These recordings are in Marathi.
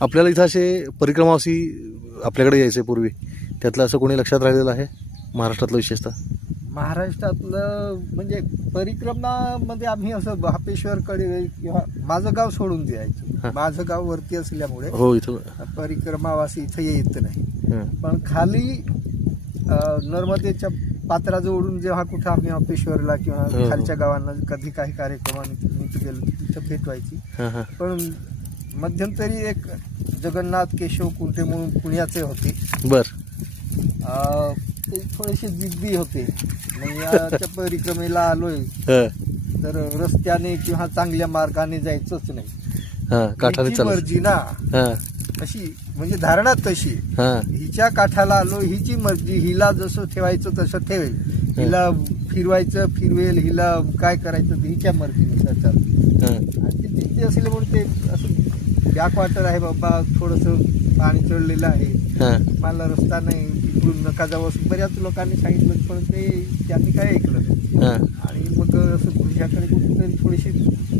आपल्याला इथं असे परिक्रमावासी आपल्याकडे यायचे पूर्वी, त्यातलं असं कोणी लक्षात राहिलेलं आहे महाराष्ट्रातलं विशेषतः? महाराष्ट्रातलं म्हणजे परिक्रमामध्ये आम्ही असं हापेश्वरकडे किंवा माझं गाव सोडून द्यायचं. माझं गाव वरती असल्यामुळे हो, इथं परिक्रमावासी इथं येत नाही. हं. पण खाली नर्मदेच्या पात्राजवळून जेव्हा कुठं आम्ही हापेश्वरला किंवा हो. खालच्या गावांना कधी काही कार्यक्रमानिमित्त गेलो तिथं भेट व्हायची. हां हां. पण मध्यंतरी एक जगन्नाथ केशव कुंटे म्हणून पुण्याचे होते. बरं. ते थोडेसे जिद्दी होते. मग याच्या परिक्रमेला आलोय हां तर रस्त्याने किंवा चांगल्या मार्गाने जायचंच नाही. हां, काठाने हिची चालत. मर्जी ना, हां अशी म्हणजे धारणा तशी. हां हिच्या काठाला आलो, हिची मर्जी, हिला जसं ठेवायचं तसं ठेवेल, हिला फिरवायचं फिरवेल, हिला काय करायचं ते हिच्या मर्जीनुसार चालतं. हां. आणि ती जिद्दी असल्यामुळे ते असं बॅक वॉटर आहे बाबा, थोडंसं पाणी चढलेलं आहे, हां मला रस्ता नाही, तिकडून नका जावं असं बऱ्याच लोकांनी सांगितलं. पण त्यांनी काय ऐकलं नाही. हां आणि मग असं खुशाकडे कुठेतरी थोडीशी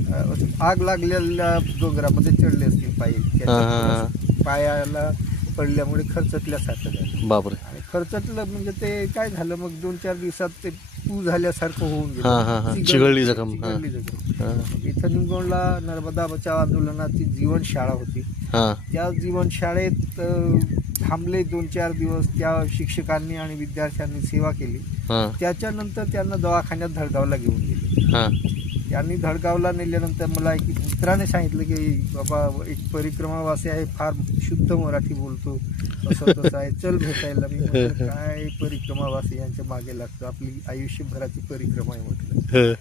असं आग लागलेल्या डोंगरामध्ये चढले असतील पायी. त्याच्यात पायाला पडल्यामुळे खरचटल्यासारखं झालं. बापरे. आणि खरचटलं म्हणजे ते काय झालं, मग 2-4 दिवसात ते पू झाल्यासारखं होऊन हां हां हां, चिघळली जखम. हां चिघळली जखम. हां इथं निमगोंडला नर्मदा बचाव आंदोलनाची जीवनशाळा होती. हां त्या जीवनशाळेत थांबले 2-4 दिवस. त्या शिक्षकांनी आणि विद्यार्थ्यांनी सेवा केली. हां त्याच्यानंतर त्यांना दवाखान्यात धडगावला घेऊन गेले. हां त्यांनी धडगावला नेल्यानंतर मला एक मित्राने सांगितलं की बाबा एक परिक्रमावासी आहे, फार शुद्ध मराठी बोलतो, असं तसं आहे, चल भेटायला. मी म्हटलं काय परिक्रमावासी यांच्या मागे लागतो, आपली आयुष्यभराची परिक्रमा आहे म्हटलं.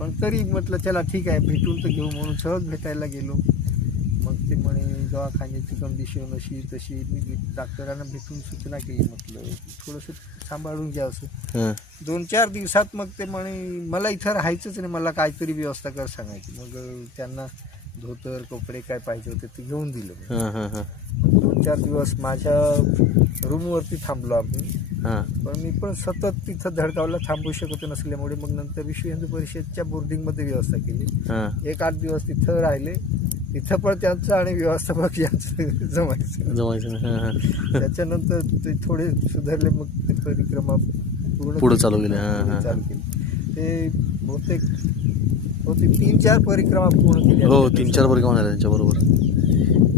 पण तरी म्हटलं चला ठीक आहे, भेटून तर घेऊ म्हणून सहज भेटायला गेलो. मग ते म्हणे दवाखान्याची कंडिशन अशी तशी. मी डॉक्टरांना भेटून सूचना केली, म्हटलं थोडंसं सांभाळून घ्या असं. हां 2-4 दिवसात मग ते म्हणे मला इथं राहायचंच नाही, मला काहीतरी व्यवस्था कर सांगायची. मग त्यांना धोतर कपडे काय पाहिजे होते ते घेऊन दिलं. हां हां हां 2-4 दिवस माझ्या रूमवरती थांबलो आम्ही. हां पण मी पण सतत तिथं धडगावला थांबू शकत नसल्यामुळे मग नंतर विश्व हिंदू परिषदच्या बोर्डिंगमध्ये व्यवस्था केली. हां 1-8 दिवस तिथं राहिले. तिथं पण त्यांचं आणि व्यवस्थापक यांचं जमायचं. जमायचं. हां हां त्याच्यानंतर ते थोडे सुधारले, मग ते परिक्रमा पुढं चालू केले. हां हां चालू केली. ते बहुतेक 3-4 परिक्रमा पूर्ण केल्या. हो, 3-4 परिक्रमा झाल्या त्यांच्याबरोबर.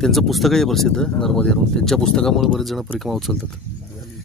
त्यांचं पुस्तकही आहे प्रसिद्ध नर्मदेवरून. त्यांच्या पुस्तकामुळे बरेच जण परिक्रमा उचलतात.